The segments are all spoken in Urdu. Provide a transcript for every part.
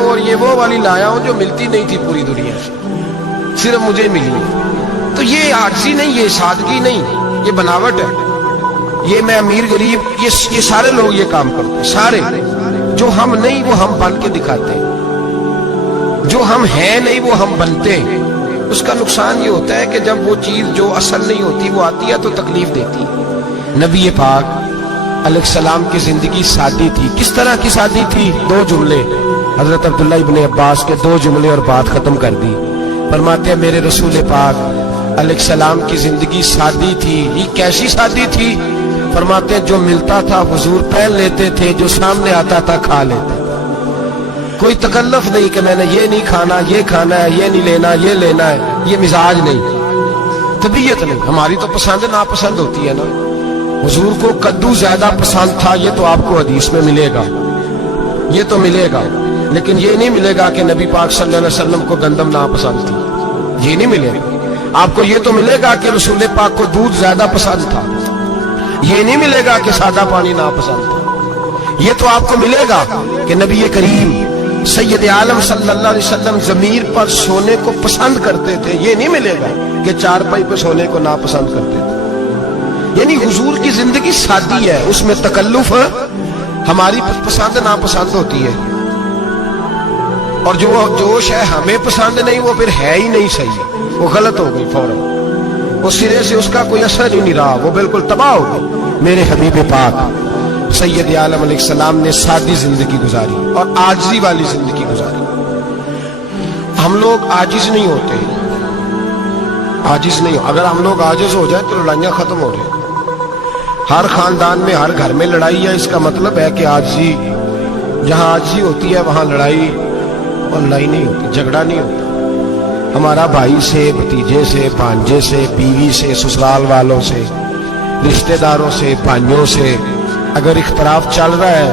اور یہ وہ والی لایا ہوں جو ملتی نہیں تھی پوری دنیا سے، صرف مجھے ملی۔ تو یہ عاجزی نہیں، یہ سادگی نہیں، یہ بناوٹ ہے۔ یہ میں امیر غریب، یہ سارے لوگ یہ کام کرتے ہیں، سارے۔ جو ہم نہیں وہ ہم بن کے دکھاتے ہیں، جو ہم ہیں نہیں وہ ہم بنتے ہیں۔ اس کا نقصان یہ ہوتا ہے کہ جب وہ چیز جو اصل نہیں ہوتی وہ آتی ہے تو تکلیف دیتی ہے۔ نبی پاک علیہ السلام کی زندگی سادی تھی۔ کس طرح کی سادی تھی؟ 2 جملے، حضرت عبداللہ ابن عباس کے 2 جملے اور بات ختم کر دی۔ فرماتے ہیں میرے رسول پاک علیہ السلام کی زندگی سادی تھی۔ یہ کیسی سادی تھی؟ فرماتے ہیں جو ملتا تھا حضور پہن لیتے تھے، جو سامنے آتا تھا کھا لیتے تھے۔ کوئی تکلف نہیں کہ میں نے یہ نہیں کھانا، یہ کھانا ہے، یہ نہیں لینا، یہ لینا ہے۔ یہ مزاج نہیں، طبیعت نہیں۔ ہماری تو پسند ناپسند ہوتی ہے نا۔ حضور کو کدو زیادہ پسند تھا، یہ تو آپ کو حدیث میں ملے گا، یہ تو ملے گا، لیکن یہ نہیں ملے گا کہ نبی پاک صلی اللہ علیہ وسلم کو گندم ناپسند تھی، یہ نہیں ملے گا۔ آپ کو یہ تو ملے گا کہ رسول پاک کو دودھ زیادہ پسند تھا، یہ نہیں ملے گا کہ سادہ پانی ناپسند تھا۔ یہ تو آپ کو ملے گا کہ نبی کریم سید عالم صلی اللہ علیہ وسلم ضمیر پر سونے کو پسند کرتے تھے، یہ نہیں ملے گا کہ چارپائی پہ سونے کو ناپسند کرتے تھے۔ یعنی حضور کی زندگی سادی ہے، اس میں تکلف ہماری پسند ناپسند ہوتی ہے، اور جو شے ہمیں پسند نہیں وہ پھر ہے ہی نہیں صحیح، وہ غلط ہو گئی فوراً، وہ سرے سے اس کا کوئی اثر ہی نہیں رہا، وہ بالکل تباہ ہو گئی۔ میرے حبیب پاک سید عالم علیہ السلام نے سادی زندگی گزاری اور عاجزی والی زندگی گزاری۔ ہم لوگ عاجز نہیں ہوتے، عاجز نہیں ہو۔ اگر ہم لوگ عاجز ہو جائیں تو لڑائیاں ختم ہو جائیں۔ ہر خاندان میں، ہر گھر میں لڑائی ہے، اس کا مطلب ہے کہ عاجزی، جہاں عاجزی ہوتی ہے وہاں لڑائی اور لڑائی نہیں ہوتی، جھگڑا نہیں ہوتا۔ ہمارا بھائی سے، بھتیجے سے، بھانجے سے، بیوی سے، سسرال والوں سے، رشتہ داروں سے، بھائیوں سے اگر اختلاف چل رہا ہے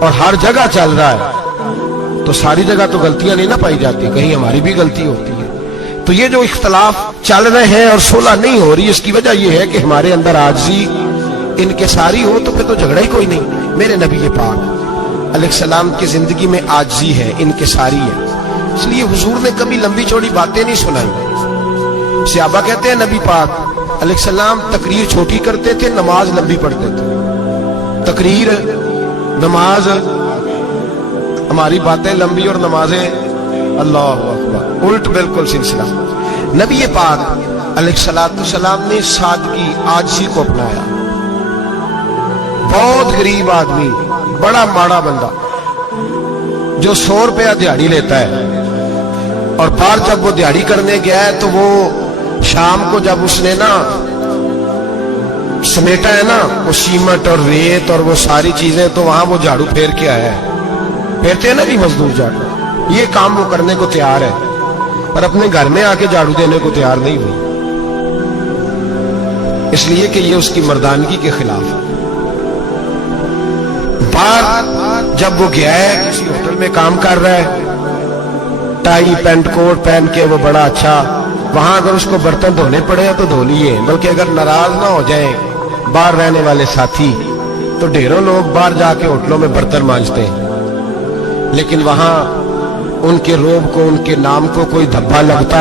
اور ہر جگہ چل رہا ہے تو ساری جگہ تو غلطیاں نہیں نہ پائی جاتی، کہیں ہماری بھی غلطی ہوتی ہے۔ تو یہ جو اختلاف چل رہے ہیں اور صلح نہیں ہو رہی، اس کی وجہ یہ ہے کہ ہمارے اندر عاجزی انکساری ہو، تو پھر تو جھگڑا ہی کوئی نہیں۔ میرے نبی پاک علیہ السلام کی زندگی میں عاجزی ہے، انکساری ہے، اس لیے حضور نے کبھی لمبی چوڑی باتیں نہیں سنائی۔ صحابہ کہتے ہیں نبی پاک علیہ السلام تقریر چھوٹی کرتے تھے، نماز لمبی پڑھتے تھے۔ تقریر، نماز، ہماری باتیں لمبی اور نمازیں اللہ اکبر، الٹ بالکل سلسلہ۔ نبی پاک علیہ السلام نے سادگی، عاجزی کو اپنایا۔ بہت غریب آدمی، بڑا ماڑا بندہ جو 100 روپیہ دیہاڑی لیتا ہے، اور باہر جب وہ دیہاڑی کرنے گیا ہے تو وہ شام کو جب اس نے نا سمیٹا ہے نا وہ سیمنٹ اور ریت اور وہ ساری چیزیں، تو وہاں وہ جھاڑو پھیر کے آیا ہے۔ پھیرتے ہیں نا جی مزدور جھاڑو، یہ کام وہ کرنے کو تیار ہے، پر اپنے گھر میں آ کے جھاڑو دینے کو تیار نہیں ہوئی، اس لیے کہ یہ اس کی مردانگی کے خلاف ہے۔ باہر جب وہ گیا ہے، کسی ہوٹل میں کام کر رہا ہے، ٹائی پینٹ کوٹ پہن کے وہ بڑا اچھا، وہاں اگر اس کو برتن دھونے پڑے تو دھو لیے، بلکہ اگر ناراض نہ ہو جائیں باہر رہنے والے ساتھی تو ڈھیروں لوگ باہر جا کے ہوٹلوں میں برتن مانجتے ہیں، لیکن وہاں ان کے روب کو، ان کے نام کو کوئی دھبا لگتا،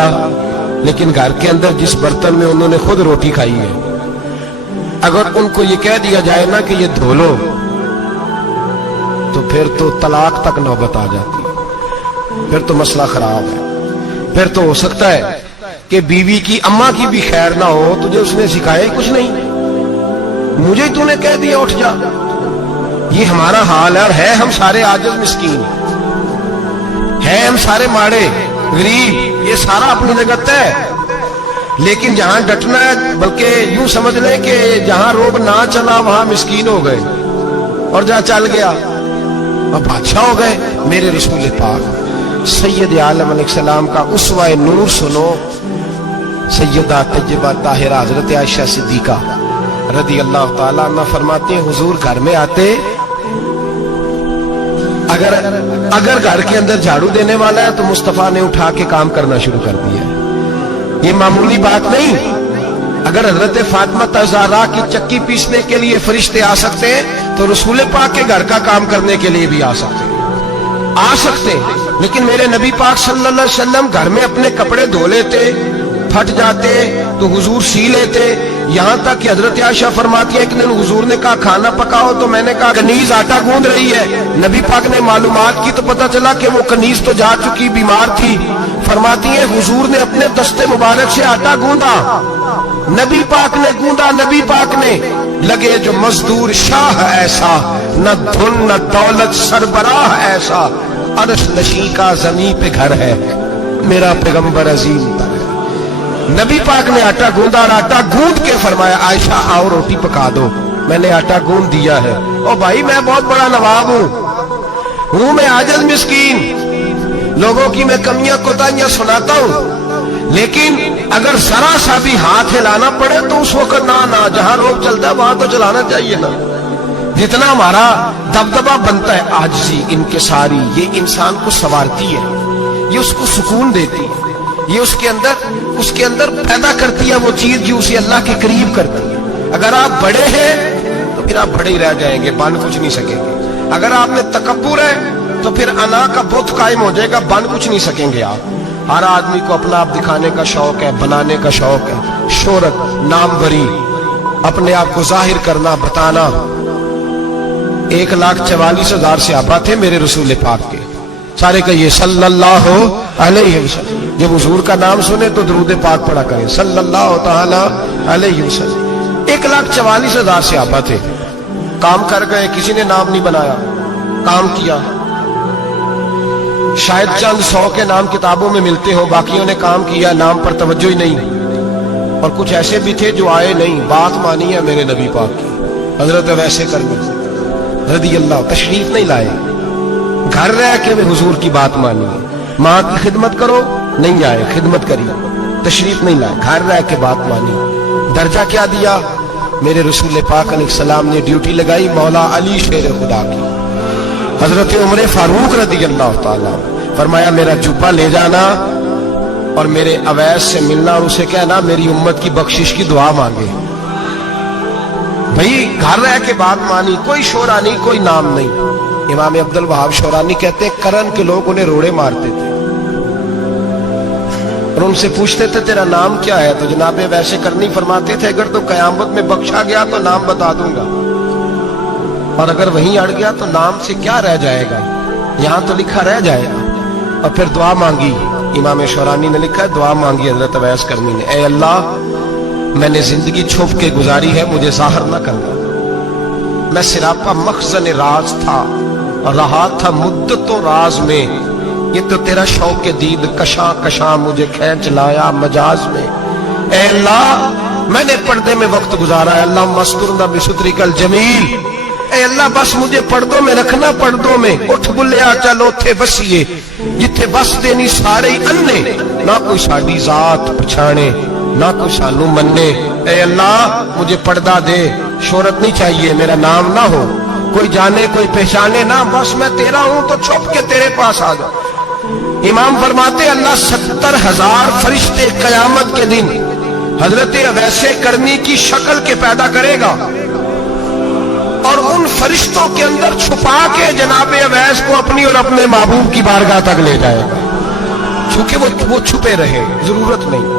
لیکن گھر کے اندر جس برتن میں انہوں نے خود روٹی کھائی ہے، اگر ان کو یہ کہہ دیا جائے نا کہ یہ دھو لو، تو پھر تو طلاق تک نوبت آ جاتی ہے، پھر تو مسئلہ خراب ہے۔ پھر تو ہو سکتا ہے کہ بیوی کی، اماں کی بھی خیر نہ ہو، تجھے اس نے سکھایا ہی کچھ نہیں، مجھے تو نے کہہ دیا اٹھ جا۔ یہ ہمارا حال ہے، اور ہے ہم سارے عاجز مسکین، ہے ہم سارے ماڑے غریب، یہ سارا اپنی جگہ ہے، لیکن جہاں ڈٹنا ہے، بلکہ یوں سمجھ لیں کہ جہاں روب نہ چلا وہاں مسکین ہو گئے، اور جہاں چل گیا وہاں بادشاہ ہو گئے۔ میرے رسول پاک سید عالم علیہ السلام کا اسوہ نور سنو، سیدہ طیبہ طاہرہ حضرت عائشہ صدیقہ رضی اللہ تعالیٰ عنہ فرماتے ہیں حضور گھر میں آتے، اگر گھر کے اندر جھاڑو دینے والا ہے تو مصطفیٰ نے اٹھا کے کام کرنا شروع کر دیا ہے، یہ معمولی بات نہیں۔ اگر حضرت فاطمہ زہرا کی چکی پیسنے کے لیے فرشتے آ سکتے ہیں تو رسول پاک کے گھر کا کام کرنے کے لیے بھی آ سکتے ہیں. لیکن میرے نبی پاک صلی اللہ علیہ وسلم گھر میں اپنے کپڑے دھو لیتے، پھٹ جاتے تو حضور سی لیتے. یہاں تک کہ حضرت عائشہ فرماتی ہے ایک دن حضور نے کہا کھانا پکاؤ، تو میں نے کہا کنیز آٹا گوندھ رہی ہے. نبی پاک نے معلومات کی تو پتہ چلا کہ وہ کنیز تو جا چکی، بیمار تھی. فرماتی ہے حضور نے اپنے دستے مبارک سے آٹا گوندا، نبی پاک نے گوندا، نبی پاک نے. لگے جو مزدور شاہ ایسا، نہ دھن نہ دولت سربراہ ایسا، عرش نشین کا زمین پہ گھر ہے میرا پیغمبر عظیم تر. نبی پاک نے آٹا گوندا اور آٹا گوند کے فرمایا عائشہ آؤ روٹی پکا دو. میں نے آٹا گوند دیا ہے. او بھائی میں بہت بڑا نواب ہوں میں عاجز مسکین، لوگوں کی میں کمیاں کوتاہیاں سناتا ہوں، لیکن اگر ذرا سا بھی ہاتھ ہلانا پڑے تو اس وقت نہ جہاں روک چلتا ہے وہاں تو چلانا چاہیے نا. جتنا ہمارا دبدبا بنتا ہے عاجزی انکساری، یہ انسان کو سنوارتی ہے، یہ اس کو سکون دیتی ہے، یہ اس کے اندر پیدا کرتی ہے وہ چیز جو اسے اللہ کے قریب کرتی ہے. اگر آپ بڑے ہیں تو پھر آپ بڑے ہی رہ جائیں گے، بن کچھ نہیں سکیں گے. اگر آپ میں تکبر ہے تو پھر انا کا بت قائم ہو جائے گا، بن کچھ نہیں سکیں گے آپ. ہر آدمی کو اپنا آپ دکھانے کا شوق ہے، بنانے کا شوق ہے، شہرت، ناموری، اپنے آپ کو ظاہر کرنا، بتانا. 1,44,000 صحابہ تھے میرے رسول پاک کے، سارے کہیے صلی اللہ علیہ وسلم. جب حضور کا نام سنے تو درود پاک پڑھا کریں صلی اللہ تعالی علیہ وسلم. 1,44,000 صحابہ تھے. کام کر گئے، کسی نے نام نہیں بنایا، کام کیا. شاید چند 100 کے نام کتابوں میں ملتے ہو، باقیوں نے کام کیا، نام پر توجہ ہی نہیں. اور کچھ ایسے بھی تھے جو آئے نہیں، بات مانی ہے میرے نبی پاک کی. حضرت ویسے کرنی رضی اللہ تشریف نہیں لائے، گھر رہ کے بھی حضور کی بات مانی. ماں کی خدمت کرو، نہیں آئے، خدمت کری، تشریف نہیں لائے، گھر رہ کے بات مانی. درجہ کیا دیا میرے رسول پاک علیہ السلام نے؟ ڈیوٹی لگائی مولا علی شیر خدا کی. حضرت عمر فاروق رضی اللہ تعالیٰ فرمایا میرا جوبہ لے جانا اور میرے اویس سے ملنا اور اسے کہنا میری امت کی بخشش کی دعا مانگے. بھئی گھر رہ کے بات مانی، کوئی شورا نہیں، کوئی نام نہیں. امام عبد الوہاب شورانی کہتے ہیں کرن کے لوگ انہیں روڑے مارتے تھے اور ان سے پوچھتے تھے تیرا نام کیا ہے؟ تو جناب ویسے کرنی فرماتے تھے اگر تو قیامت میں بخشا گیا تو نام بتا دوں گا، اور اگر وہیں اڑ گیا تو نام سے کیا رہ جائے گا، یہاں تو لکھا رہ جائے گا. اور پھر دعا مانگی. امام شورانی نے لکھا ہے دعا مانگی حضرت اویس کرنی نے، اے اللہ میں نے زندگی چھپ کے گزاری ہے، مجھے ظاہر نہ کرنا. میں سراپا مخزن راز تھا اور رہا تھا مدتوں راز میں، یہ تو تیرا شوق دید کشاں کشاں مجھے کھینچ لایا مجاز میں. اے اللہ میں نے پردے میں وقت گزارا ہے، اللہ مسترنا بستری کل جمیل. اے اللہ بس مجھے پردوں میں رکھنا، پردوں میں. اٹھ بلیا چلو تھے بسیے جتھے بس دینی سارے انے، نہ کوئی ساڈی ذات پچھانے نہ کوئی سانو مننے. اے اللہ مجھے پردہ دے، شہرت نہیں چاہیے، میرا نام نہ ہو، کوئی جانے کوئی پہچانے نہ، بس میں تیرا ہوں تو چھپ کے تیرے پاس آ جاؤ. امام فرماتے اللہ 70,000 فرشتے قیامت کے دن حضرت اویس کرنی کی شکل کے پیدا کرے گا اور ان فرشتوں کے اندر چھپا کے جناب اویس کو اپنی اور اپنے محبوب کی بارگاہ تک لے جائے گا. چونکہ وہ چھپے رہے، ضرورت نہیں.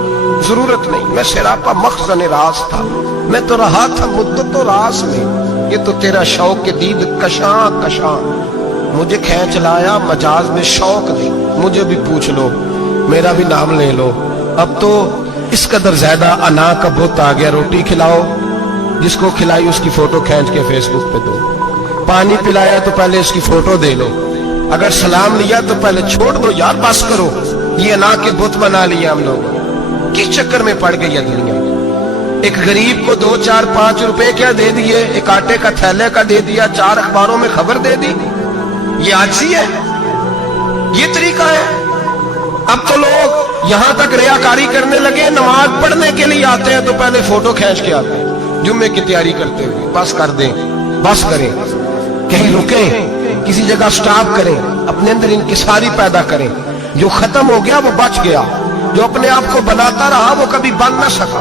میں سراپا مخزن راز تھا، میں تو رہا تھا مدتوں راز میں، یہ تو تیرا شوق دید کشاں کشاں مجھے کھینچ لایا مجاز میں. شوق نہیں، مجھے بھی پوچھ لو، میرا بھی نام لے لو. اب تو اس قدر زیادہ انا کا بت آ گیا. روٹی کھلاؤ، جس کو کھلائی اس کی فوٹو کھینچ کے فیس بک پہ دو. پانی پلایا تو پہلے اس کی فوٹو دے لو. اگر سلام لیا تو پہلے چھوڑ دو یار، بس کرو. یہ انا کے بت بنا لیا ہم لوگ، کس چکر میں پڑ گئی ہے دنیا. ایک غریب کو 2 4 5 روپے کیا دے دیے، ایک آٹے کا تھیلے کا دے دیا، 4 اخباروں میں خبر دے دی. یہ عاجزی ہے، یہ طریقہ ہے. اب تو لوگ یہاں تک ریاکاری کرنے لگے، نماز پڑھنے کے لیے آتے ہیں تو پہلے فوٹو کھینچ کے آتے ہیں جمعے کی تیاری کرتے ہوئے. بس کر دیں، بس کریں، کہیں رکیں، کسی جگہ سٹاپ کریں، اپنے اندر انکساری پیدا کریں. جو ختم ہو گیا وہ بچ گیا، جو اپنے آپ کو بناتا رہا وہ کبھی بن نہ سکا.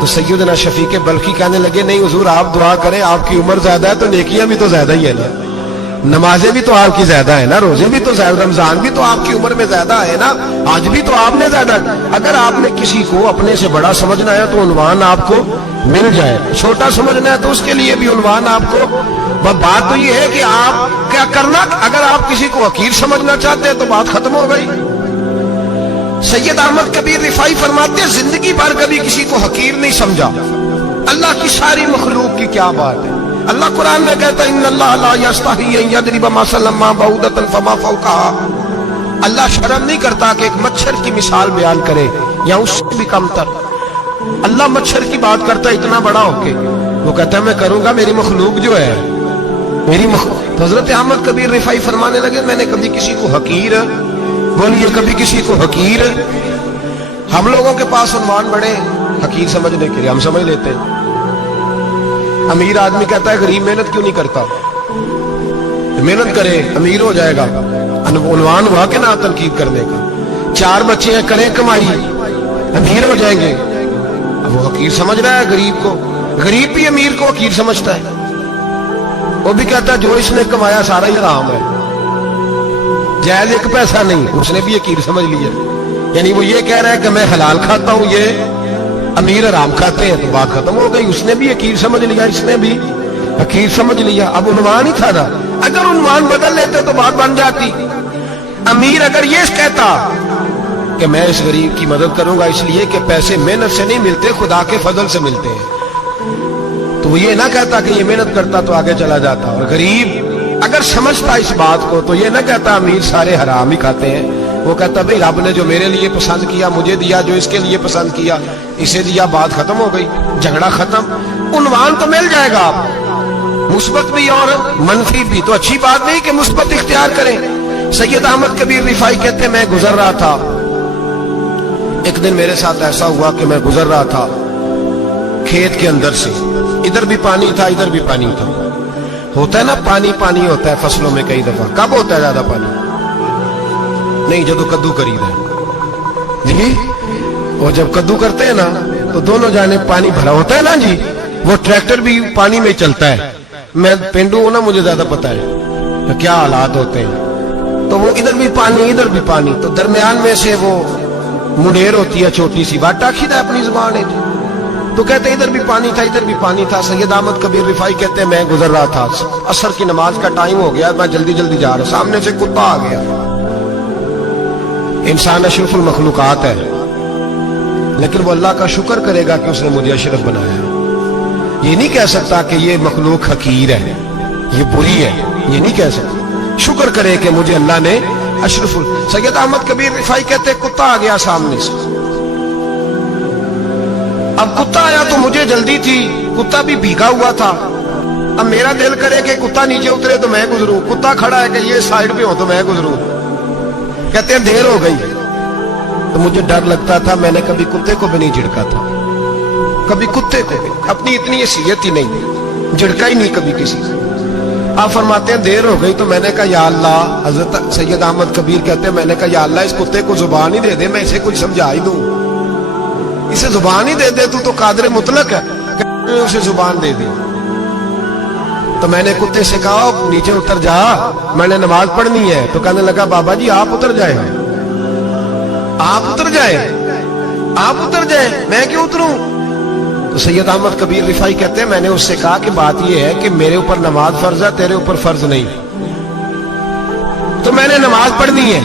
تو سیدنا شفیق بلخی کہنے لگے نہیں حضور آپ دعا کریں, آپ کی عمر زیادہ ہے تو نیکیاں بھی تو زیادہ ہی ہے نا, نمازیں بھی تو آپ کی زیادہ ہے نا, روزے بھی تو زیادہ, رمضان بھی تو آپ کی عمر میں زیادہ ہے نا, آج بھی تو آپ نے زیادہ. اگر آپ نے کسی کو اپنے سے بڑا سمجھنا ہے تو عنوان آپ کو مل جائے, چھوٹا سمجھنا ہے تو اس کے لیے بھی عنوان آپ کو. بات تو یہ ہے کہ آپ کیا کرنا, اگر آپ کسی کو حقیر سمجھنا چاہتے ہیں تو بات ختم ہو گئی. سید احمد کبیر رفاعی فرماتے ہیں زندگی بھر کبھی کسی کو حقیر نہیں سمجھا. اللہ کی ساری مخلوق کی کیا بات ہے. اللہ قرآن میں کہتا ہے ان اللہ لا یستحی ان یضرب مثلا ما بعوضۃ فما فوقها, اللہ شرم نہیں کرتا کہ ایک مچھر کی مثال بیان کرے یا اس سے بھی کم تر. اللہ مچھر کی بات کرتا ہے اتنا بڑا ہو کے, وہ کہتا ہے میں کروں گا, میری مخلوق جو ہے میری مخلوق. تو حضرت احمد کبیر رفاعی فرمانے لگے میں نے کبھی کسی کو حقیر, بولیے کبھی کسی کو حقیر. ہم لوگوں کے پاس عنوان بڑے حقیر سمجھنے کے لیے, ہم سمجھ لیتے ہیں. امیر آدمی کہتا ہے غریب محنت کیوں نہیں کرتا, محنت کرے امیر ہو جائے گا, عنوان ہوا کہ نہ تنقید کرنے کا. 4 بچے ہیں کریں کمائی امیر ہو جائیں گے. اب وہ حقیر سمجھ رہا ہے غریب کو, غریب بھی امیر کو حقیر سمجھتا ہے. وہ بھی کہتا ہے جو اس نے کمایا سارا ہی حرام ہے, جائز 1 پیسہ نہیں, اس نے بھی حقیر سمجھ لیا. یعنی وہ یہ کہہ رہا ہے کہ میں حلال کھاتا ہوں, یہ امیر حرام کھاتے ہیں, تو بات ختم ہو گئی. اس نے بھی حقیر سمجھ لیا, اس نے بھی حقیر سمجھ لیا. اب عنوان ہی تھا نا, اگر عنوان بدل لیتے تو بات بن جاتی. امیر اگر یہ کہتا کہ میں اس غریب کی مدد کروں گا اس لیے کہ پیسے محنت سے نہیں ملتے, خدا کے فضل سے ملتے ہیں, تو وہ یہ نہ کہتا کہ یہ محنت کرتا تو آگے چلا جاتا. اور غریب اگر سمجھتا اس بات کو تو یہ نہ کہتا امیر سارے حرام ہی کھاتے ہیں, وہ کہتا بھئی رب نے جو میرے لیے پسند کیا مجھے دیا, جو اس کے لیے پسند کیا اسے دیا, بات ختم ہو گئی, جھگڑا ختم. عنوان تو مل جائے گا آپ, مثبت بھی اور منفی بھی. تو اچھی بات نہیں کہ مثبت اختیار کریں. سید احمد کبیر رفاعی کہتے ہیں میں گزر رہا تھا, ایک دن میرے ساتھ ایسا ہوا کہ میں گزر رہا تھا کھیت کے اندر سے, ادھر بھی پانی تھا ادھر بھی پانی تھا. ہوتا ہے نا پانی پانی ہوتا ہے فصلوں میں کئی دفعہ. کب ہوتا ہے زیادہ پانی؟ نہیں جب کدو کری رہے جی, اور جب کدو کرتے ہیں نا تو دونوں جانب پانی بھرا ہوتا ہے نا جی, وہ ٹریکٹر بھی پانی میں چلتا ہے. میں پینڈو ہوں نا, مجھے زیادہ پتا ہے کیا حالات ہوتے ہیں. تو وہ ادھر بھی پانی ادھر بھی پانی, تو درمیان میں سے وہ منڈیر ہوتی ہے چھوٹی سی, بات ٹاکھیدہ ہے اپنی زبان ہے. تو کہتے ہیں ادھر بھی پانی تھا ادھر بھی پانی تھا. سید احمد کبیر رفاعی کہتے ہیں میں گزر رہا تھا, عصر کی نماز کا ٹائم ہو گیا, میں جلدی جلدی جا رہا, سامنے سے کتا آ گیا. انسان اشرف المخلوقات ہے, لیکن وہ اللہ کا شکر کرے گا کہ اس نے مجھے اشرف بنایا. یہ نہیں کہہ سکتا کہ یہ مخلوق حقیر ہے, یہ بری ہے, یہ نہیں کہہ سکتا. شکر کرے کہ مجھے اللہ نے اشرف. سید احمد کبیر رفاعی کہتے کتا آ گیا سامنے سے. اب کتا آیا تو مجھے جلدی تھی, کتا بھی بھیگا ہوا تھا. اب میرا دل کرے کہ کتا نیچے اترے تو میں گزروں, کتا کھڑا ہے کہ یہ سائیڈ پہ ہو تو میں گزروں. کہتے ہیں دیر ہو گئی تو مجھے ڈر لگتا تھا, میں نے کبھی کتے کو بھی نہیں جھڑکا تھا, کبھی کتے کو بھی, اپنی اتنی حیثیت ہی نہیں, جھڑکا ہی نہیں کبھی کسی سے. آپ فرماتے ہیں دیر ہو گئی تو میں نے کہا یا اللہ, حضرت سید احمد کبیر کہتے ہیں میں نے کہا یا اللہ اس کتے کو زبان ہی دے دے, میں اسے کچھ سمجھا ہی دوں, اسے زبان ہی دے دے, تو قادر مطلق ہے, اسے زبان دے دی. تو میں نے کتے سے کہا نیچے اتر جا, میں نے نماز پڑھنی ہے. تو کہنے لگا بابا جی آپ اتر جائیں, آپ اتر جائیں, آپ اتر جائیں, میں کیوں اتروں؟ تو سید احمد کبیر رفاعی کہتے ہیں میں نے اس سے کہا کہ بات یہ ہے کہ میرے اوپر نماز فرض ہے, تیرے اوپر فرض نہیں, تو میں نے نماز پڑھنی ہے.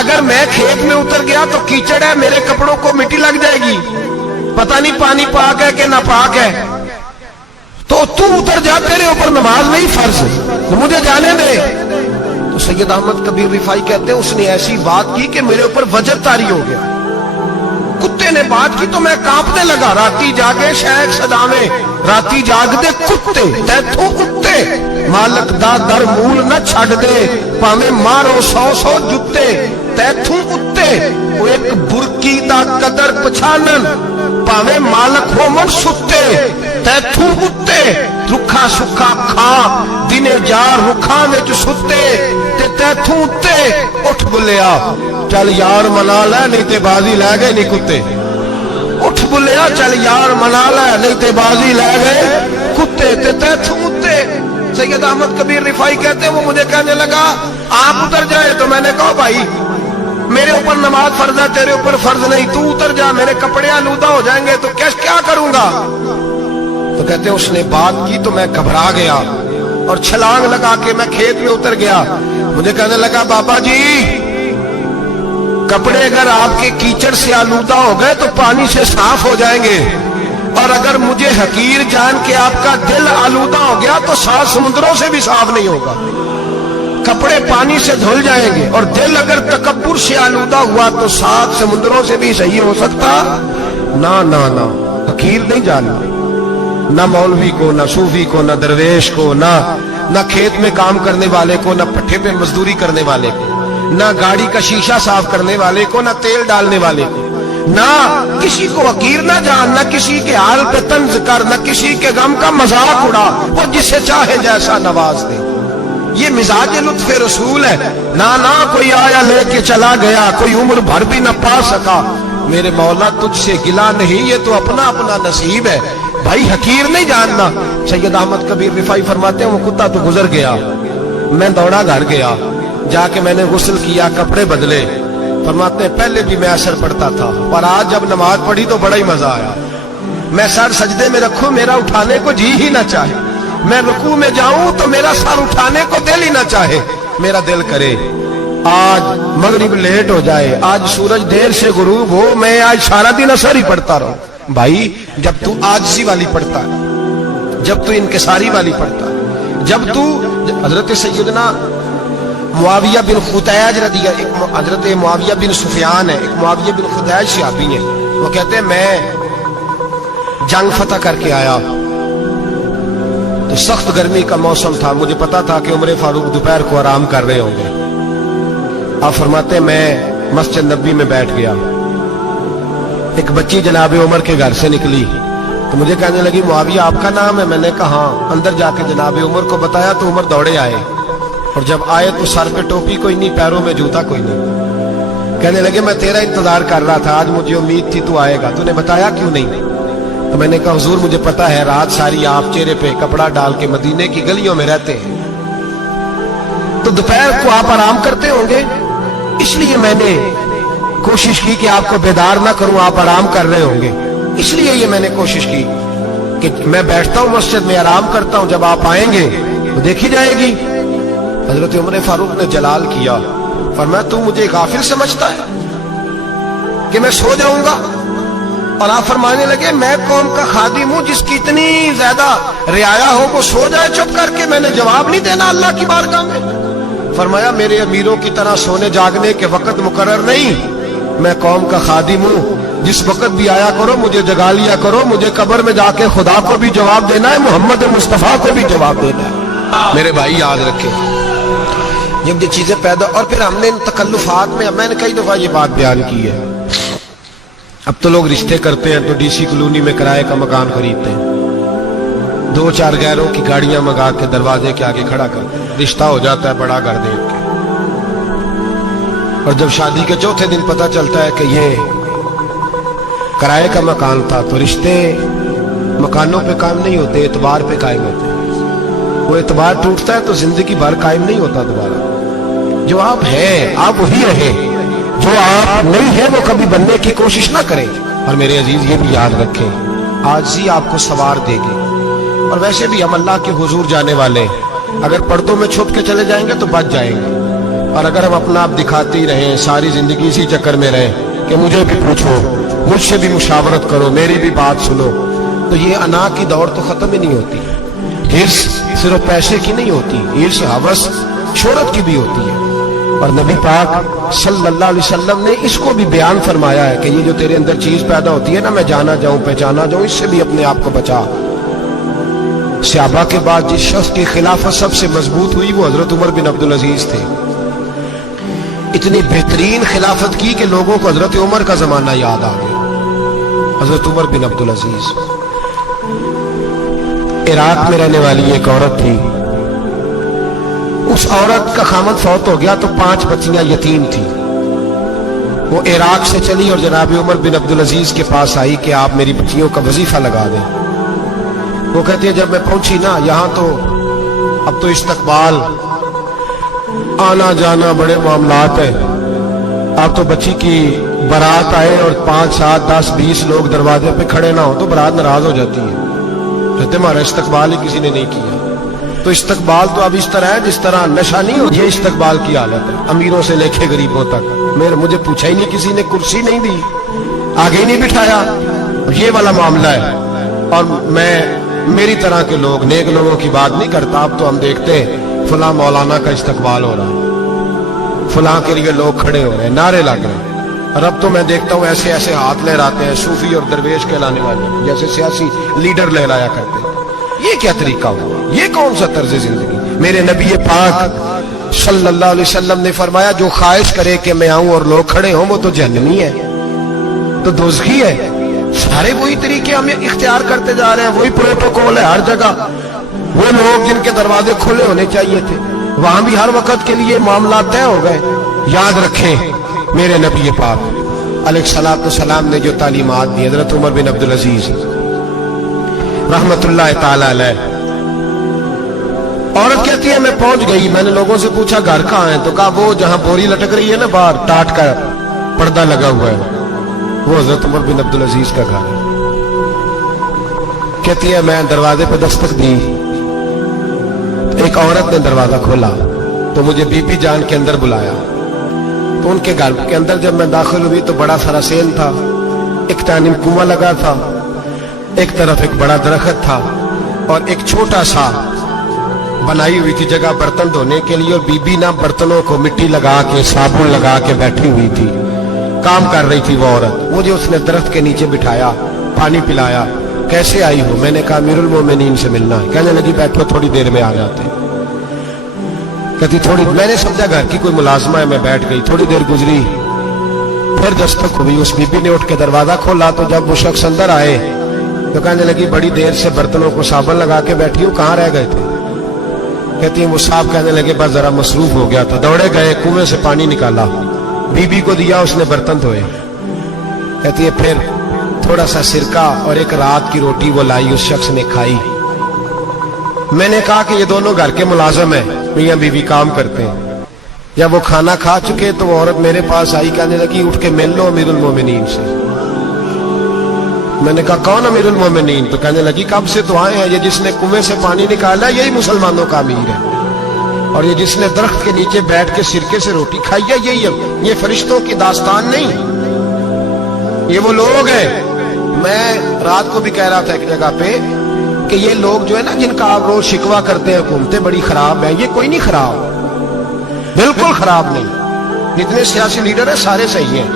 اگر میں کھیت میں اتر گیا تو کیچڑ ہے, میرے کپڑوں کو مٹی لگ جائے گی, پتہ نہیں پانی پاک ہے کہ ناپاک ہے, تو تو اتر جا, تیرے اوپر نماز نہیں فرض, مجھے جانے دے. تو سید احمد کبیر رفاعی کہتے ہیں اس نے ایسی بات کی کہ میرے اوپر وجد طاری ہو گیا. کتے نے بات کی تو میں کانپنے لگا. راتی جاگے شیخ صدامے, راتی جاگ دے کتے, تیتھو کتے مالک دا در مول نہ چھڑ دے, پاویں مارو 100 جتے, تیتھو کتے وہ ایک برکی دا قدر پچھانن, پاویں مالک ہو من ستے, تیتھو کتے رکھا سکھا کھا, دنے جار رکھاں وچ ستے, تے تیتھو تے اٹھ بلیا, چل یار منا لے نہیں تے بازی لے گئے نہیں کتے, اٹھ بلیا چل یار منا لے نہیں تے بازی لے گئے کتے تے تے تھوتے. سید احمد کبیر رفاعی کہتے ہیں وہ مجھے کہنے لگا آپ اتر جائے. تو میں نے کہا بھائی میرے اوپر نماز فرض ہے تیرے اوپر فرض نہیں, تو اتر جا, میرے کپڑے آلودہ ہو جائیں گے تو کیا کروں گا. تو کہتے ہیں اس نے بات کی تو میں گھبرا گیا اور چھلانگ لگا کے میں کھیت میں اتر گیا. مجھے کہنے لگا بابا جی کپڑے اگر آپ کے کیچڑ سے آلودہ ہو گئے تو پانی سے صاف ہو جائیں گے, اور اگر مجھے حقیر جان کے آپ کا دل آلودہ ہو گیا تو 7 سمندروں سے بھی صاف نہیں ہوگا. کپڑے پانی سے دھل جائیں گے, اور دل اگر تکبر سے آلودہ ہوا تو 7 سمندروں سے بھی صحیح ہو سکتا. نہ حقیر نہیں جاننا, نہ مولوی کو, نہ صوفی کو, نہ درویش کو, نہ کھیت میں کام کرنے والے کو, نہ پٹھے پہ مزدوری کرنے والے کو, نہ گاڑی کا شیشہ صاف کرنے والے کو, نہ تیل ڈالنے والے کو. نہ کسی کو حقیر نہ جان, نہ کسی کے حال پہ طنز کر, نہ کسی کے غم کا مذاق اڑا, اور جسے چاہے جیسا نواز دے. یہ مزاج لطف رسول ہے. نہ کوئی آیا لے کے چلا گیا, کوئی عمر بھر بھی نہ پا سکا. میرے مولا تجھ سے گلا نہیں, یہ تو اپنا نصیب ہے بھائی, حقیر نہیں جاننا. سید احمد کبیر رفاعی فرماتے ہیں وہ کتا تو گزر گیا, میں دوڑا گھر گیا, جا کے میں نے غسل کیا, کپڑے بدلے. فرماتے ہیں پہلے بھی میں اثر پڑتا تھا, پر آج جب نماز پڑھی تو بڑا ہی مزہ آیا. میں سر سجدے میں رکھوں میرا اٹھانے کو جی ہی نہ چاہے, میں رکوع میں جاؤں تو میرا سر اٹھانے کو دل ہی نہ چاہے. میرا دل کرے آج مغرب لیٹ ہو جائے, آج سورج دیر سے غروب ہو, میں آج سارا دن اثر ہی پڑھتا رہوں. بھائی جب تو عاجزی والی پڑھتا ہے, جب تو انکساری والی پڑھتا ہے, جب تو حضرت سیدنا معاویہ بن خطیج رضی اللہ, حضرت معاویہ بن سفیان ہے, ایک معاویہ بن خطیج صحابی ہیں, وہ کہتے ہیں میں جنگ فتح کر کے آیا تو سخت گرمی کا موسم تھا, مجھے پتا تھا کہ عمر فاروق دوپہر کو آرام کر رہے ہوں گے. آپ فرماتے ہیں میں مسجد نبوی میں بیٹھ گیا, ایک بچی جناب عمر کے گھر سے نکلی تو مجھے کہنے لگی معاویہ آپ کا نام ہے؟ میں نے کہا ہاں. اندر جا کے جناب عمر کو بتایا تو عمر دوڑے آئے, اور جب آئے تو سر پہ ٹوپی کوئی نہیں, پیروں میں جوتا کوئی نہیں. کہنے لگے میں تیرا انتظار کر رہا تھا, آج مجھے امید تھی تو آئے گا, تو نے بتایا کیوں نہیں؟ تو میں نے کہا حضور مجھے پتا ہے رات ساری آپ چہرے پہ کپڑا ڈال کے مدینے کی گلیوں میں رہتے ہیں, تو دوپہر کو آپ آرام کرتے ہوں گے, اس لیے میں نے کوشش کی کہ آپ کو بیدار نہ کروں, آپ آرام کر رہے ہوں گے, اس لیے یہ میں نے کوشش کی کہ میں بیٹھتا ہوں مسجد میں آرام کرتا ہوں, جب آپ آئیں گے تو دیکھی جائے گی. حضرت عمر فاروق نے جلال کیا, فرمایا تو مجھے غافل سمجھتا ہے کہ میں سو جاؤں گا؟ اور آپ فرمانے لگے میں قوم کا خادم ہوں جس کی اتنی زیادہ رعایا ہو وہ سو جائے چپ کر کے, میں نے جواب نہیں دینا اللہ کی بارگاہ میں. فرمایا میرے امیروں کی طرح سونے جاگنے کے وقت مقرر نہیں, میں قوم کا خادم ہوں, جس وقت بھی آیا کرو مجھے جگا لیا کرو, مجھے قبر میں جا کے خدا کو بھی جواب دینا ہے, محمد مصطفیٰ کو بھی جواب دینا ہے. میرے بھائی یاد رکھیں جب یہ چیزیں پیدا, اور پھر ہم نے ان تکلفات میں نے کئی دفعہ یہ بات بیان کی ہے, اب تو لوگ رشتے کرتے ہیں تو ڈی سی کالونی میں کرائے کا مکان خریدتے ہیں, 2-4 غیروں کی گاڑیاں منگا کے دروازے کے آگے کھڑا کرتے ہیں, رشتہ ہو جاتا ہے بڑا گھر دیکھ کے, اور جب شادی کے چوتھے دن پتہ چلتا ہے کہ یہ کرائے کا مکان تھا, تو رشتے مکانوں پہ قائم نہیں ہوتے, اعتبار پہ قائم ہوتے ہیں. وہ اعتبار ٹوٹتا ہے تو زندگی بھر قائم نہیں ہوتا دوبارہ. جو آپ ہیں آپ وہی رہیں, جو آپ نہیں ہے وہ کبھی بننے کی کوشش نہ کریں. اور میرے عزیز یہ بھی یاد رکھیں عاجزی آپ کو سوار دے گی, اور ویسے بھی ہم اللہ کے حضور جانے والے, اگر پردوں میں چھپ کے چلے جائیں گے تو بچ جائیں گے, اور اگر ہم اپنا آپ دکھاتے ہی رہیں ساری زندگی اسی چکر میں رہیں کہ مجھے بھی پوچھو, مجھ سے بھی مشاورت کرو, میری بھی بات سنو, تو یہ انا کی دوڑ تو ختم ہی نہیں ہوتی. حرص صرف پیسے کی نہیں ہوتی, حرص ہوس شہرت کی بھی ہوتی ہے. اور نبی پاک صلی اللہ علیہ وسلم نے اس کو بھی بیان فرمایا ہے کہ یہ جو تیرے اندر چیز پیدا ہوتی ہے نا, میں جانا جاؤں پہچانا جاؤں, اس سے بھی اپنے آپ کو بچا. صحابہ کے بعد جس شخص کی خلافت سب سے مضبوط ہوئی وہ حضرت عمر بن عبدالعزیز تھے. اتنی بہترین خلافت کی کہ لوگوں کو حضرت عمر کا زمانہ یاد آ گیا. حضرت عمر بن عبدالعزیز عراق میں رہنے والی ایک عورت تھی, اس عورت کا خامد فوت ہو گیا تو 5 بچیاں یتیم تھی. وہ عراق سے چلی اور جناب عمر بن عبد العزیز کے پاس آئی کہ آپ میری بچیوں کا وظیفہ لگا دیں۔ وہ کہتی ہے جب میں پہنچی نا یہاں تو اب تو استقبال آنا جانا بڑے معاملات ہیں، اب تو بچی کی بارات آئے اور 5 7 10 20 لوگ دروازے پہ کھڑے نہ ہو تو بارات ناراض ہو جاتی ہے، کہتے ہمارا استقبال ہی کسی نے نہیں کیا۔ تو استقبال تو اب اس طرح ہے جس طرح نشہ نہیں ہو، یہ استقبال کی حالت ہے، امیروں سے لے کے غریبوں تک۔ مجھے پوچھا ہی نہیں، کسی نے کرسی نہیں دی، آگے ہی نہیں بٹھایا، یہ والا معاملہ ہے۔ اور میں میری طرح کے لوگ نیک لوگوں کی بات نہیں کرتا، اب تو ہم دیکھتے ہیں فلاں مولانا کا استقبال ہو رہا ہے، فلاں کے لیے لوگ کھڑے ہو رہے ہیں، نعرے لگ رہے ہیں، اور اب تو میں دیکھتا ہوں ایسے ایسے ہاتھ لہراتے ہیں صوفی اور درویش کہلانے والے، جیسے سیاسی لیڈر لہرایا کرتے ہیں۔ یہ کیا طریقہ ہوا؟ یہ کون سا طرز زندگی؟ میرے نبی پاک صلی اللہ علیہ وسلم نے فرمایا جو خواہش کرے کہ میں آؤں اور لوگ کھڑے ہوں وہ تو جہنمی ہے، تو دوزخی ہے۔ سارے وہی طریقے ہم اختیار کرتے جا رہے ہیں، وہی پروٹوکول ہے ہر جگہ۔ وہ لوگ جن کے دروازے کھلے ہونے چاہیے تھے وہاں بھی ہر وقت کے لیے معاملات طے ہو گئے۔ یاد رکھیں میرے نبی پاک علیہ الصلوۃ والسلام نے جو تعلیمات دی، حضرت عمر بن عبد العزیز رحمت اللہ تعالی علیہ، عورت کہتی ہے میں پہنچ گئی، میں نے لوگوں سے پوچھا گھر کہاں ہے، تو کہا وہ جہاں بوری لٹک رہی ہے نا باہر ٹاٹ کا پردہ لگا ہوا ہے وہ حضرت عمر بن عبد العزیز کا گھر ہے۔ کہتی ہے میں دروازے پہ دستک دی، ایک عورت نے دروازہ کھولا تو مجھے بی بی جان کے اندر بلایا، تو ان کے گھر کے اندر جب میں داخل ہوئی تو بڑا سارا سین تھا، ایک ٹانم کنواں لگا تھا، ایک طرف ایک بڑا درخت تھا، اور ایک چھوٹا سا بنائی ہوئی تھی جگہ برتن دھونے کے لیے، اور بی بی نا برتنوں کو مٹی لگا کے صابن لگا کے بیٹھی ہوئی تھی، کام کر رہی تھی وہ عورت۔ مجھے اس نے درخت کے نیچے بٹھایا، پانی پلایا، کیسے آئی ہو؟ میں نے کہا امیر المومنین سے ملنا ہے۔ کہنے لگی بیٹھو تھوڑی دیر میں آ جاتے۔ کہتی تھوڑی، میں نے سمجھا گھر کی کوئی ملازمہ ہے، میں بیٹھ گئی، تھوڑی دیر گزری پھر دستک ہوئی، اس بی بی نے اٹھ کے دروازہ کھولا، تو جب وہ شخص اندر آئے تو کہنے لگی بڑی دیر سے برتنوں کو صابن لگا کے بیٹھی ہوں، کہاں رہ گئے تھے؟ کہتی ہیں وہ صاحب کہنے لگے بس ذرا مصروف ہو گیا تھا، دوڑے گئے کنویں سے پانی نکالا، بی بی کو دیا، اس نے برتن دھوئے۔ کہتی ہے پھر تھوڑا سا سرکہ اور ایک رات کی روٹی وہ لائی، اس شخص نے کھائی۔ میں نے کہا کہ یہ دونوں گھر کے ملازم ہیں، میاں بیوی کام کرتے ہیں۔ جب وہ کھانا کھا چکے تو وہ عورت میرے پاس آئی، کہنے لگی اٹھ کے مل لو امیر المومنین سے۔ میں نے کہا کون امیر المومنین؟ تو کہنے لگی کب سے تو آئے ہیں، یہ جس نے کنویں سے پانی نکالا یہی مسلمانوں کا امیر ہے، اور یہ جس نے درخت کے نیچے بیٹھ کے سرکے سے روٹی کھائی ہے یہی ہے۔ یہ فرشتوں کی داستان نہیں، یہ وہ لوگ ہیں۔ میں رات کو بھی کہہ رہا تھا ایک جگہ پہ کہ یہ لوگ جو ہے نا جن کا آپ روز شکوہ کرتے ہیں حکومتیں بڑی خراب ہیں، یہ کوئی نہیں خراب، بالکل خراب نہیں۔ جتنے سیاسی لیڈر ہیں سارے صحیح ہیں،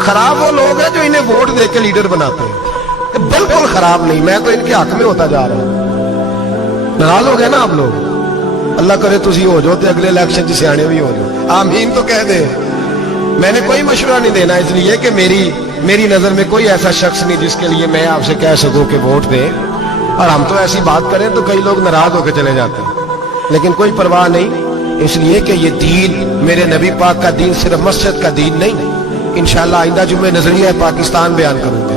خراب وہ لوگ ہیں جو انہیں ووٹ دے کے لیڈر بناتے ہیں، بالکل خراب نہیں۔ میں تو ان کے حق میں ہوتا جا رہا ہوں۔ ناراض ہو گئے نا آپ لوگ، اللہ کرے تسی ہو جاؤ تو اگلے الیکشن سے سیانے بھی ہو جاؤ، آمین تو کہہ دے۔ میں نے کوئی مشورہ نہیں دینا، اس لیے کہ میری نظر میں کوئی ایسا شخص نہیں جس کے لیے میں آپ سے کہہ سکوں کہ ووٹ دے، اور ہم تو ایسی بات کریں تو کئی لوگ ناراض ہو کے چلے جاتے ہیں، لیکن کوئی پرواہ نہیں، اس لیے کہ یہ دین میرے نبی پاک کا دین صرف مسجد کا دین نہیں۔ انشاءاللہ آئندہ جمعے نظریہ پاکستان بیان کروں گا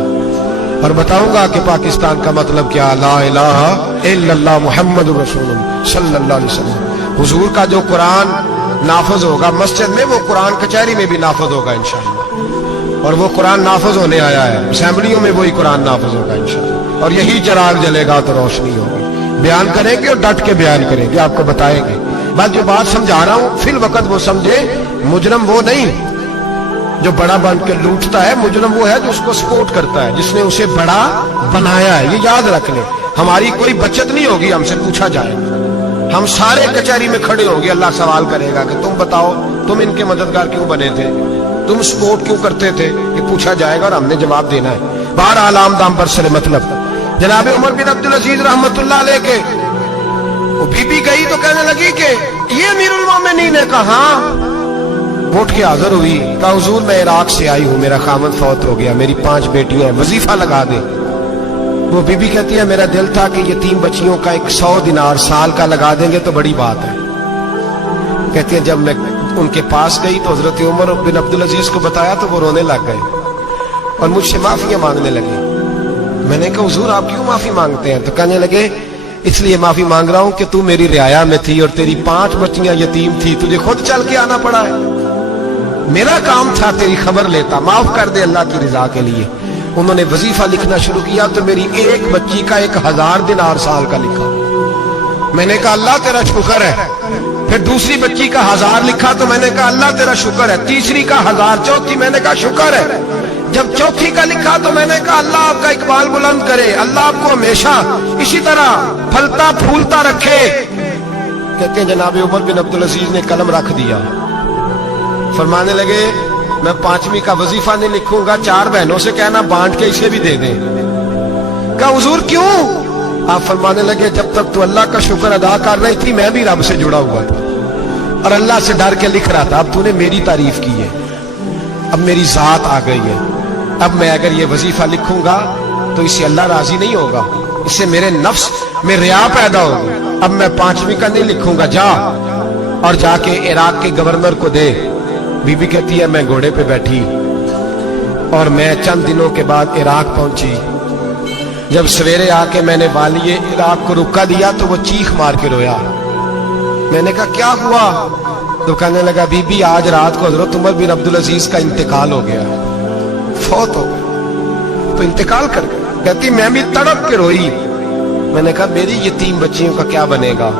اور بتاؤں گا کہ پاکستان کا مطلب کیا، لا الہ الا اللہ محمد رسول اللہ صلی اللہ علیہ وسلم۔ حضور کا جو قرآن نافذ ہوگا مسجد میں، وہ قرآن کچہری میں بھی نافذ ہوگا انشاءاللہ، اور وہ قرآن نافذ ہونے آیا ہے، اسمبلیوں میں وہی قرآن نافذ ہوگا انشاءاللہ، اور یہی چراغ جلے گا تو روشنی ہوگی۔ بیان کریں گے اور ڈٹ کے بیان کریں گے، آپ کو بتائیں گے۔ بس جو بات سمجھا رہا ہوں فی الوقت وہ سمجھے، مجرم وہ نہیں جو بڑا بن کے لوٹتا ہے، مجرم وہ ہے جو اس کو سپورٹ کرتا ہے، جس نے اسے بڑا بنایا ہے۔ یہ یاد رکھ لیں، ہماری کوئی بچت نہیں ہوگی، ہم سے پوچھا جائے، ہم سارے کچہری میں کھڑے ہوں گے، اللہ سوال کرے گا کہ تم بتاؤ تم ان کے مددگار کیوں بنے تھے، تم سپورٹ کیوں کرتے تھے، یہ پوچھا جائے گا اور ہم نے جواب دینا ہے۔ بہرحال عام دام پر سر مطلب جناب عمر بن عبد العزیز رحمت اللہ علیہ کے وہ بی بی گئی تو کہنے لگی کہ یہ امیر المومنین نے کہا، اٹھ کے حاضر ہوئی، کہا حضور میں عراق سے آئی ہوں، میرا خامد فوت ہو گیا، میری 5 بیٹیاں ہیں، وظیفہ لگا دیں۔ وہ بی بی کہتی ہے میرا دل تھا کہ یہ 3 بچیوں کا 100 دینار سال کا لگا دیں گے تو بڑی بات ہے۔ کہتی ہے جب میں ان کے پاس گئی تو حضرت عمر بن عبد العزیز کو بتایا تو وہ رونے لگ گئے اور مجھ سے معافیاں مانگنے لگے. میں نے کہا حضور آپ کیوں معافی مانگتے ہیں؟ تو کہنے لگے اس لیے معافی مانگ رہا ہوں کہ تو میری رعایا میں تھی اور تیری 5 بچیاں یتیم تھی, تجھے خود چل کے آنا پڑا ہے. میرا کام تھا تیری خبر لیتا, معاف کر دے اللہ کی رضا کے لیے. انہوں نے وظیفہ لکھنا شروع کیا تو میری ایک بچی کا 1000 دینار سال کا لکھا. میں نے کہا اللہ تیرا شکر ہے. پھر دوسری بچی کا 1000 لکھا تو میں نے کہا اللہ تیرا شکر ہے. تیسری کا 1000, چوتھی میں نے کہا شکر ہے. جب چوتھی کا لکھا تو میں نے کہا اللہ آپ کا اقبال بلند کرے, اللہ آپ کو ہمیشہ اسی طرح پھلتا پھولتا رکھے. کہتے ہیں جناب عمر بن عبد العزیز نے قلم رکھ دیا, فرمانے لگے میں 5ویں کا وظیفہ نہیں لکھوں گا, 4 بہنوں سے کہنا بانٹ کے اسے بھی دے دیں. کہا حضور کیوں؟ آپ فرمانے لگے جب تک تو اللہ کا شکر ادا کر رہی تھی میں بھی رب سے جڑا ہوا تھا اور اللہ سے ڈر کے لکھ رہا تھا. اب تو نے میری تعریف کی ہے, اب میری ذات آ گئی ہے. اب میں اگر یہ وظیفہ لکھوں گا تو اس سے اللہ راضی نہیں ہوگا, اس سے میرے نفس میں ریا پیدا ہوگی. اب میں 5ویں کا نہیں لکھوں گا, جا اور جا کے عراق کے گورنر کو دے. بی بی کہتی ہے میں گھوڑے پہ بیٹھی اور میں چند دنوں کے بعد عراق پہنچی. جب سویرے آ کے میں نے والی عراق کو رکا دیا تو وہ چیخ مار کے رویا. میں نے کہا کیا ہوا؟ تو کہنے لگا بی بی آج رات کو حضرت عمر بن عبد العزیز کا انتقال ہو گیا, فوت ہو گیا. تو انتقال کر گیا. کہتی میں بھی تڑپ کے روئی. میں نے کہا میری یتیم بچیوں کا کیا بنے گا؟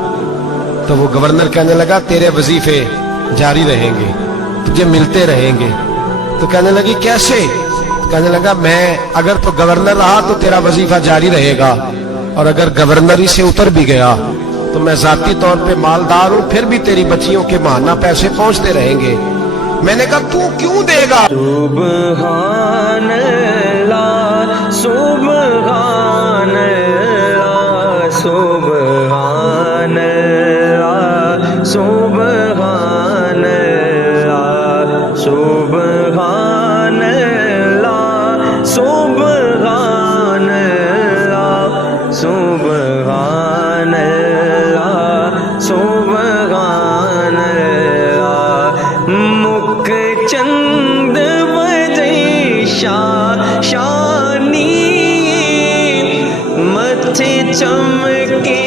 تو وہ گورنر کہنے لگا تیرے وظیفے جاری رہیں گے, تجھے ملتے رہیں گے. تو کہنے لگی کیسے؟ کہنے لگا میں اگر تو گورنر رہا تو تیرا وظیفہ جاری رہے گا, اور اگر گورنری سے اتر بھی گیا تو میں ذاتی طور پہ مالدار ہوں, پھر بھی تیری بچیوں کے ماہانہ پیسے پہنچتے رہیں گے. میں نے کہا تو کیوں دے گا؟ سبحان اللہ سبحان اللہ سبحان اللہ سبحان اللہ سبحان اللہ سبحان اللہ سبحان اللہ سبحان اللہ. مک چند وجہ شانی متھے چمکے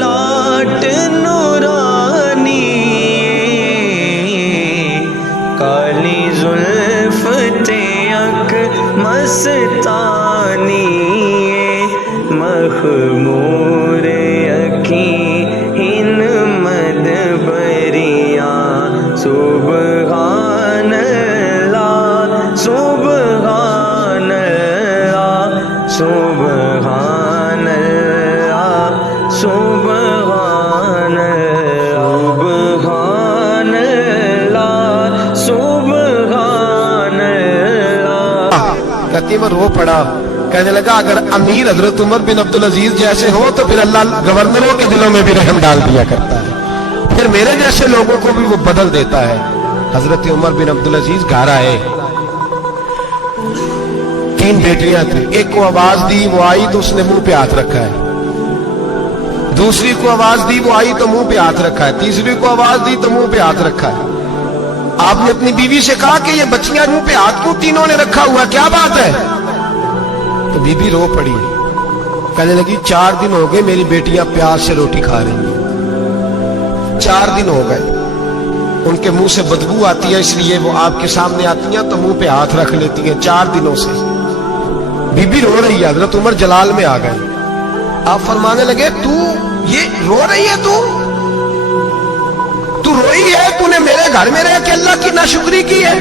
لاٹ نورانی کالی زلف تے اک مستانی مخمور اکھیں ہن مدبریاں سبحان اللہ سبحان اللہ سبحان اللہ سبحان اللہ سبحان اللہ. کہتی میں رو پڑا. کہنے لگا اگر امیر حضرت عمر بن عبد العزیز جیسے ہو تو پھر اللہ گورنروں کے دلوں میں بھی رحم ڈال دیا کرتا ہے, پھر میرے جیسے لوگوں کو بھی وہ بدل دیتا ہے. حضرت عمر بن عبد العزیز گھر آئے, 3 بیٹیاں تھیں. ایک کو آواز دی وہ آئی تو اس نے منہ پہ ہاتھ رکھا ہے, دوسری کو آواز دی وہ آئی تو منہ پہ ہاتھ رکھا ہے, تیسری کو آواز دی تو منہ پہ ہاتھ رکھا ہے. آپ نے اپنی بیوی سے کہا کہ یہ بچیاں منہ پہ ہاتھ کیوں تینوں نے رکھا ہوا, کیا بات ہے؟ تو بی بی رو پڑی, کہنے لگی 4 دن ہو گئے میری بیٹیاں پیاس سے روٹی کھا رہی ہیں, 4 دن ہو گئے. ان کے منہ سے بدبو آتی ہے اس لیے وہ آپ کے سامنے آتی ہیں تو منہ پہ ہاتھ رکھ لیتی ہیں 4 دنوں سے. بی بی رو رہی ہے. حضرت عمر جلال میں آ گئے. آپ فرمانے لگے تو یہ رو رہی ہے, تو روئی ہے, تو نے میرے گھر میں رہ کے اللہ کی ناشکری کی ہے,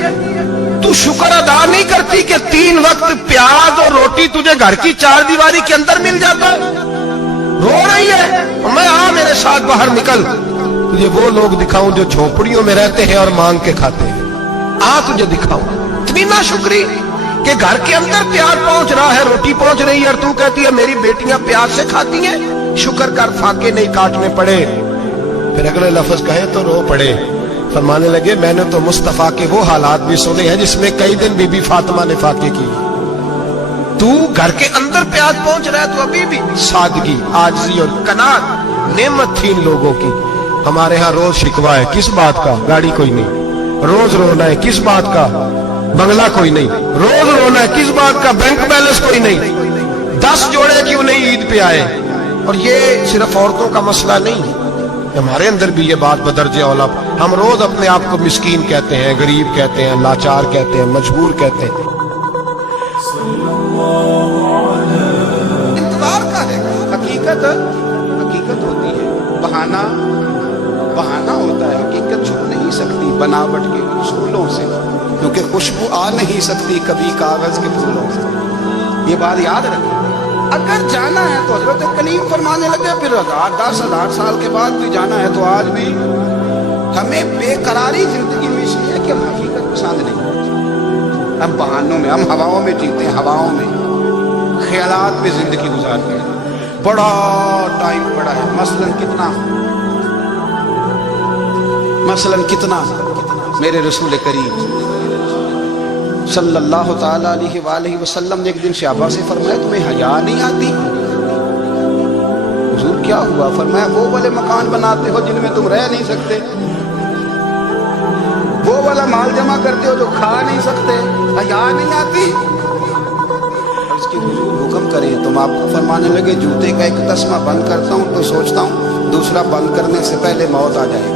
تو شکر ادا نہیں کرتی کہ 3 وقت پیاز اور روٹی تجھے گھر کی 4 دیواری کے اندر مل جاتا. رو رہی ہے. میں میرے ساتھ باہر نکل, تجھے وہ لوگ دکھاؤں جو جھونپڑیوں میں رہتے ہیں اور مانگ کے کھاتے ہیں. تجھے دکھاؤں. اتنی ناشکری کہ گھر کے اندر پیاز پہنچ رہا ہے, روٹی پہنچ رہی ہے, اور تو کہتی ہے میری بیٹیاں پیاز سے کھاتی ہیں. شکر کر فاقے نہیں کاٹنے پڑے. پھر اگلے لفظ کہیں تو رو پڑے. فرمانے لگے میں نے تو مصطفیٰ کے وہ حالات بھی سنے ہیں جس میں کئی دن بی بی فاطمہ نے فاقے کی. تو گھر کے اندر پیاز پہنچ رہا ہے, تو ابھی بھی سادگی, عاجزی اور قناعت نعمت تھی ان لوگوں کی. ہمارے ہاں روز شکوا ہے، کس بات کا؟ گاڑی کوئی نہیں، روز رونا ہے، کس بات کا؟ بنگلہ کوئی نہیں، روز رونا ہے، کس بات کا؟ بینک بیلنس کوئی نہیں، 10 جوڑے کیوں نہیں عید پہ آئے؟ اور یہ صرف عورتوں کا مسئلہ نہیں، ہمارے اندر بھی یہ بات بدرجہ اولا، ہم روز اپنے آپ کو مسکین کہتے ہیں، غریب کہتے ہیں، لاچار کہتے ہیں، مجبور کہتے ہیں۔ انتظار کا ہے، حقیقت ہوتی ہے، بہانہ ہوتا ہے، حقیقت چھپ نہیں سکتی بناوٹ کے اصولوں سے، کیونکہ خوشبو آ نہیں سکتی کبھی کاغذ کے پھولوں سے۔ یہ بات یاد رکھیں، اگر جانا ہے تو حضرت کلیم فرمانے لگے پھر 10,000 سال کے بعد بھی جانا ہے تو آج بھی ہمیں بے قراری زندگی میں اس لیے کہ ہم حقیقت پسند نہیں، ہم بہانوں میں، ہم ہواؤں میں جیتے ہیں، ہواؤں میں خیالات میں زندگی گزارتے ہیں، بڑا ٹائم پڑا ہے۔ مثلاً کتنا میرے رسول کریم صلی اللہ تعالی علیہ وآلہ وسلم نے ایک دن صحابہ سے فرمایا تمہیں حیا نہیں آتی؟ حضور کیا ہوا؟ فرمایا وہ والے مکان بناتے ہو جن میں تم رہ نہیں سکتے، وہ والا مال جمع کرتے ہو جو کھا نہیں سکتے، حیا نہیں آتی؟ اس کی حضور حکم کریں، تم آپ کو فرمانے لگے جوتے کا ایک تسمہ بند کرتا ہوں تو سوچتا ہوں دوسرا بند کرنے سے پہلے موت آ جائے،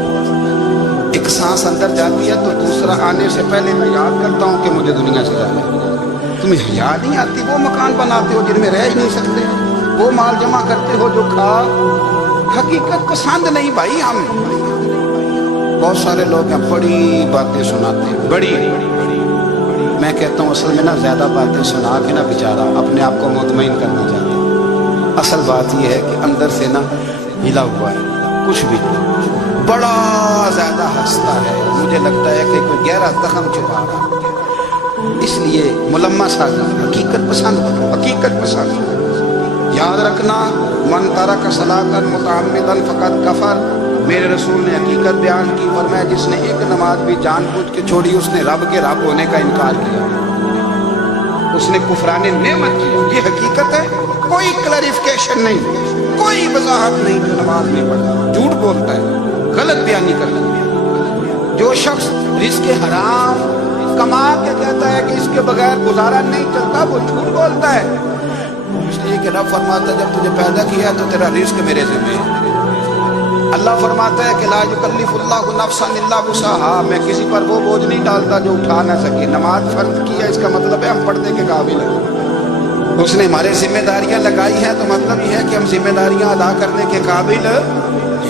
ایک سانس اندر جاتی ہے تو دوسرا آنے سے پہلے میں یاد کرتا ہوں کہ مجھے دنیا سے جانا ہے۔ تمہیں حیا نہیں آتی؟ وہ مکان بناتے ہو جن میں رہ ہی نہیں سکتے، وہ مال جمع کرتے ہو جو کھا، حقیقت پسند نہیں بھائی۔ ہم بہت سارے لوگ ہیں بڑی باتیں سناتے ہیں، بڑی، میں کہتا ہوں اصل میں نا زیادہ باتیں سنا کے نا بیچارہ اپنے آپ کو مطمئن کرنا چاہتا ہے، اصل بات یہ ہے کہ اندر سے نا ہلا ہوا ہے، کچھ بھی بڑا زیادہ ہنستا ہے، مجھے لگتا ہے کہ کوئی گہرا زخم چھپا رہا ہے، اس لیے ملمہ سازی، حقیقت پسند۔ یاد رکھنا، من ترک صلاۃ متعمدا فقد کفر، میرے رسول نے حقیقت بیان کی، فرمایا جس نے ایک نماز بھی جان بوجھ کے چھوڑی اس نے رب کے رب ہونے کا انکار کیا، اس نے کفران نعمت کیا۔ یہ حقیقت ہے، کوئی کلیریفیکیشن نہیں، کوئی وضاحت نہیں۔ جو نماز نہیں پڑھتا جھوٹ بولتا ہے، غلط بیانی کرتا ہے۔ جو شخص رزق حرام کما کے کہتا ہے کہ اس کے بغیر گزارا نہیں چلتا، وہ جھوٹ بولتا ہے، اس لیے کہ رب فرماتا ہے جب تجھے پیدا کیا تو تیرا رزق میرے ذمہ ہے۔ اللہ فرماتا ہے کہ لا یکلف اللہ نفسا الا وسعها، میں کسی پر وہ بوجھ نہیں ڈالتا جو اٹھا نہ سکے۔ نماز فرض کی ہے، اس کا مطلب ہے ہم پڑھنے کے قابل ہیں، اس نے ہمارے ذمہ داریاں لگائی ہیں تو مطلب یہ ہے کہ ہم ذمہ داریاں ادا کرنے کے قابل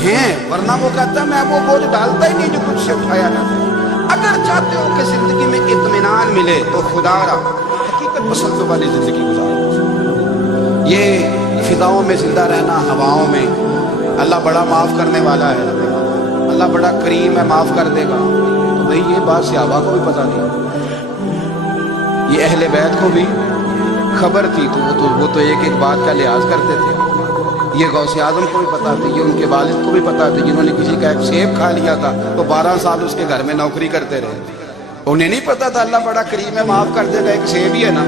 ہیں، ورنہ وہ کہتا ہے میں وہ بوجھ ڈالتا ہی نہیں جو کچھ سے اٹھایا نہ جائے۔ اگر چاہتے ہو کہ زندگی میں اطمینان ملے تو خدا را حقیقت پسند والی زندگی گزارو۔ یہ فضاؤں میں زندہ رہنا، ہواؤں میں، اللہ بڑا معاف کرنے والا ہے، اللہ بڑا کریم ہے، معاف کر دے گا، تو بھئی یہ بات صحابہ کو بھی پتہ نہیں، یہ اہل بیت کو بھی خبر تھی، تو وہ تو ایک ایک بات کا لحاظ کرتے تھے۔ یہ غوث اعظم کو بھی پتا تھی، یہ ان کے والد کو بھی پتا تھی، جنہوں نے کسی کا ایک سیب کھا لیا تھا تو 12 سال اس کے گھر میں نوکری کرتے رہے، انہیں نہیں پتا تھا اللہ بڑا کریم ہے، معاف کر دے گا، ایک سیب ہی ہے نا۔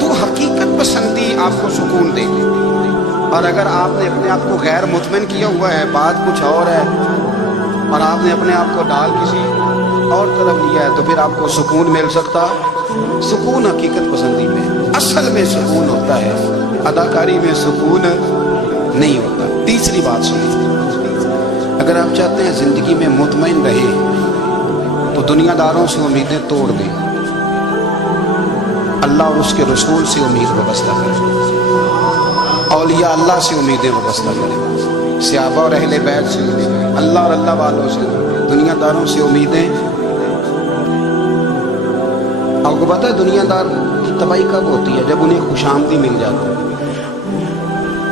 تو حقیقت پسندی آپ کو سکون دے گی، اور اگر آپ نے اپنے آپ کو غیر مطمئن کیا ہوا ہے، بات کچھ اور ہے، اور آپ نے اپنے آپ کو ڈال کسی اور طرف لیا ہے، تو پھر آپ کو سکون مل سکتا؟ سکون حقیقت پسندی میں، اصل میں سکون ہوتا ہے، اداکاری میں سکون نہیں ہوتا۔ تیسری بات سنیں، اگر آپ چاہتے ہیں زندگی میں مطمئن رہیں تو دنیا داروں سے امیدیں توڑ دیں، اللہ اور اس کے رسول سے امید وابستہ کریں، اولیاء اللہ سے امیدیں وابستہ کریں، صحابہ اور اہل بیت سے امیدیں، اللہ اور اللہ والوں سے، دنیا داروں سے امیدیں۔ آپ کو پتہ ہے دنیا دار کی تباہی کب ہوتی ہے؟ جب انہیں خوش آمدی مل جاتا ہے۔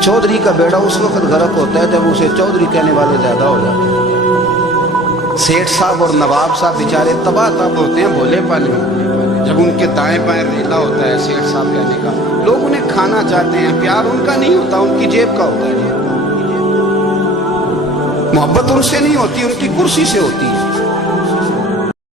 چودھری کا بیڑا اس وقت غرق ہوتا ہے جب اسے چودھری کہنے والے زیادہ ہو جاتے ہیں۔ سیٹھ صاحب اور نواب صاحب بیچارے تباہ تب ہوتے ہیں بھولے پن میں، جب ان کے دائیں بائیں ریلا ہوتا ہے سیٹھ صاحب کہنے کا، لوگ انہیں کھانا چاہتے ہیں، پیار ان کا نہیں ہوتا، ان کی جیب کا ہوتا ہے، محبت ان سے نہیں ہوتی، ان کی کرسی سے ہوتی ہے۔